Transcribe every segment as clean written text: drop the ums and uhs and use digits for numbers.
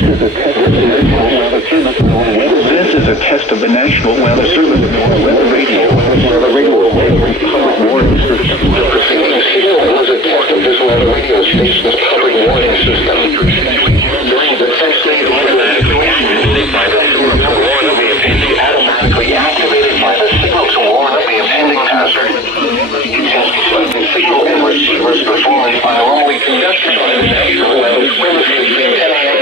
This is a test of the National Weather Service weather radio. Public warning system. The preceding signal was a test of this weather radio station's public warning system. During the test, they automatically activated by the signal to warn of the impending hazard. The signal and receiver's performance are normally conducted by the National Weather Service between 10 a.m.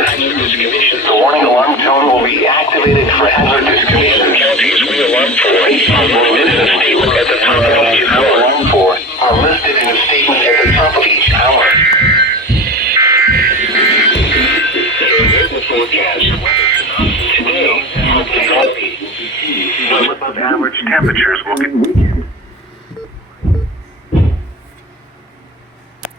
The warning alarm tone will be activated for hazardous conditions. At the top of each hour. Alarm for are listed in a statement at the top of each hour. The forecast. Today, above average temperatures will